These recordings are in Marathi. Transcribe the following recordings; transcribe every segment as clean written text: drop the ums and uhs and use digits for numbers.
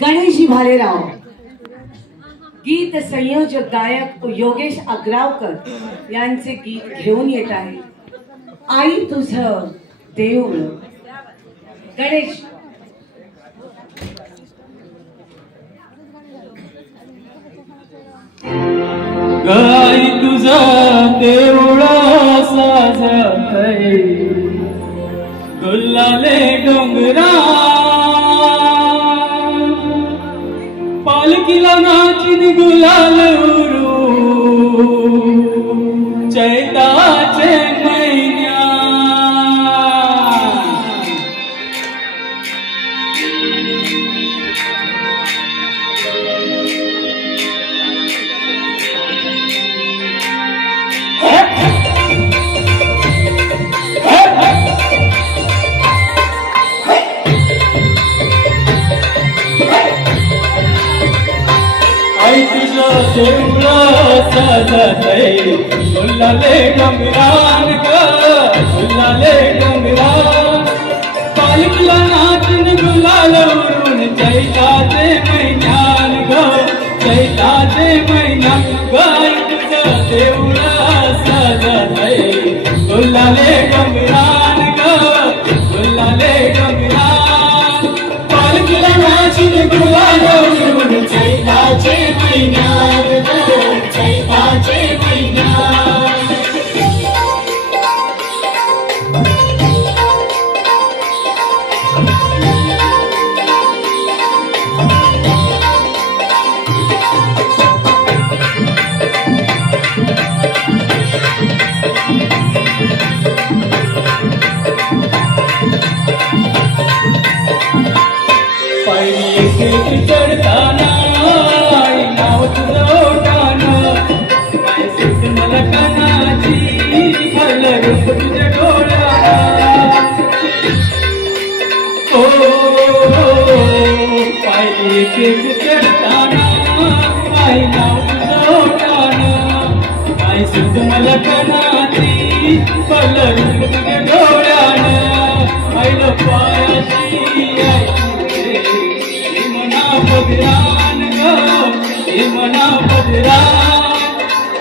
गणेशजी भालेराव, गीत संयोजक गायक योगेश अग्रावकर यांचे गीत घेऊन येत आहे आई तुझं देऊळ। गणेश गाई तुझा देवळा साजतय गुलाले डोंगरा पालखीला नाचिन गुलाल उरू चैताचे महिन्या आई तुझा देवळा साजतय गुलाले डोंगरान ग गुलाले डोंगरान पालखीला नाचिन गुलाल उरून चैताचे महिन्यान ग चैताचे महिन्यान गाई तुझा देवळा साजतय गुलाले डोंगरान ग गुलाले डोंगरान पालखीला नाचिन गुलाल उरून चैताचे महिन्यान ग चैताचे महिन्यान चढताना नाव तुझं ओढानं काय सुट मला कानाची भरलं रूप तुझ्या डोळ्यात ओ पायरी एक चढताना काय नाव तुझं ओढानं काय सुट मला कानाची भरलं रूप तुझ्या डोळ्यानं आईला पायाशी बदरान ग मना बदरान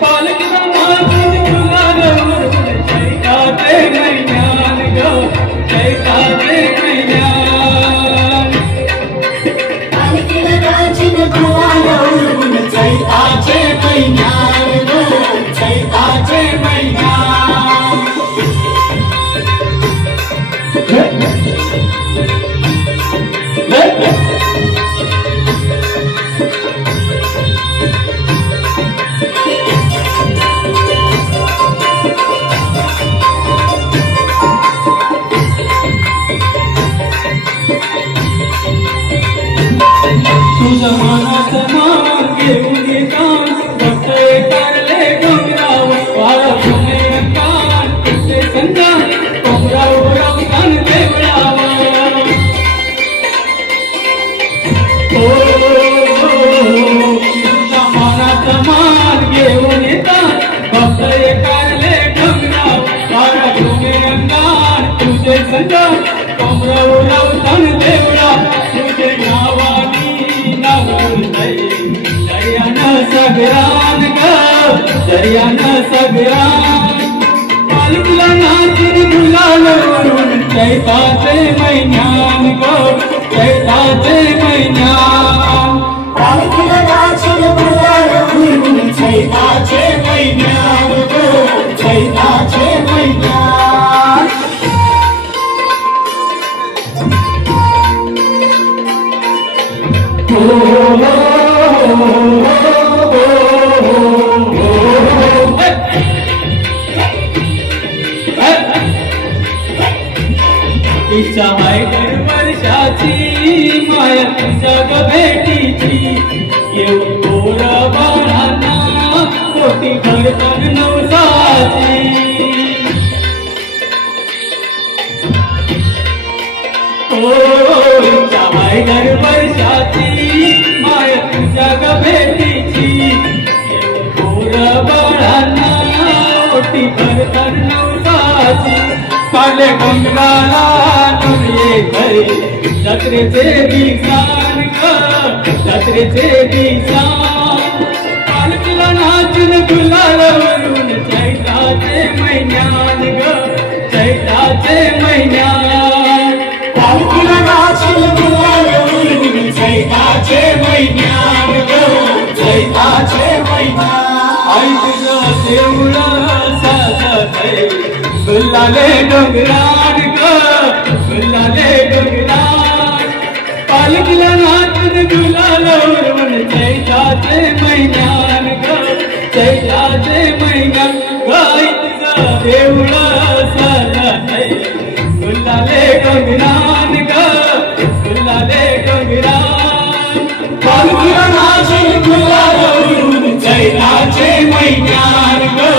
पालखीला नाचिन गुलाल उरून चैताचे महिन्यान ग चैताचे महिन्यान पालखीला नाचिन गुलाल उरून चैताचे महिन्यान ग चैताचे महिन्यान तुझं मनात मान घेऊन येतान भक्तय करले डोंगराव वाळ पुणे कान तुझे संतान डोंगराव रावतान देवळावा ओ तुझ्या मनात मान घेऊन येतान भक्तय करले डोंगराव वाळ पुणे कान तुझे संतान डोंगराव रावतान देवळा तुझे नावानी सगरान ग दर्यान सगरान पालखीला नाचिन गुलाल उरून चैताचे महिन्यान ग चैताचे महिन्यान पालखीला नाचिन गुलाल उरून चैताचे महिन्यान ग चैताचे महिन्यान इच्छा आहे दर वर्षाची माया जग भेटीची येऊन गोर बाळांना मोठी घरपण नवसाची ओ इच्छा आहे दर वर्षाची माया जग भेटीची येऊन गोर बाळांना मोठी घरपण नवसाची काले गंगाला तुझे घरी जत्रेचे ठिकाण ग जत्रेचे दिसा पालखीला नाचून गुलालावरून चैत्राचे महिन्यान ग चैत्राचे महिन्यान पालखीला नाचून गुलालावरून चैत्राचे महिन्यान ग चैत्राचे महिन्यान आई तुझं देऊळ साजतय गुलाले डोंगरान ग गुलाले डोंगरान पालखीला नाचून गुलालावरून चैत्राचे महिन्यान ग चैत्राचे महिन्यान गाई तुझं देऊळ साजतय गुलाले डोंगरान ग गुलाले डोंगरान पालखीला नाचून गुलालावरून चैत्राचे महिन्यान ग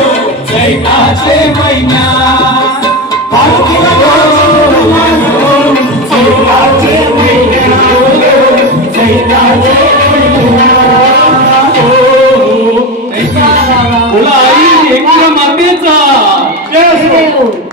चैत्राचे महिन्यान पालखीला नाचून गुलालावरून चैत्राचे महिन्यान ग चैत्राचे महिन्यान बोला आई एकला मातेचा जय देव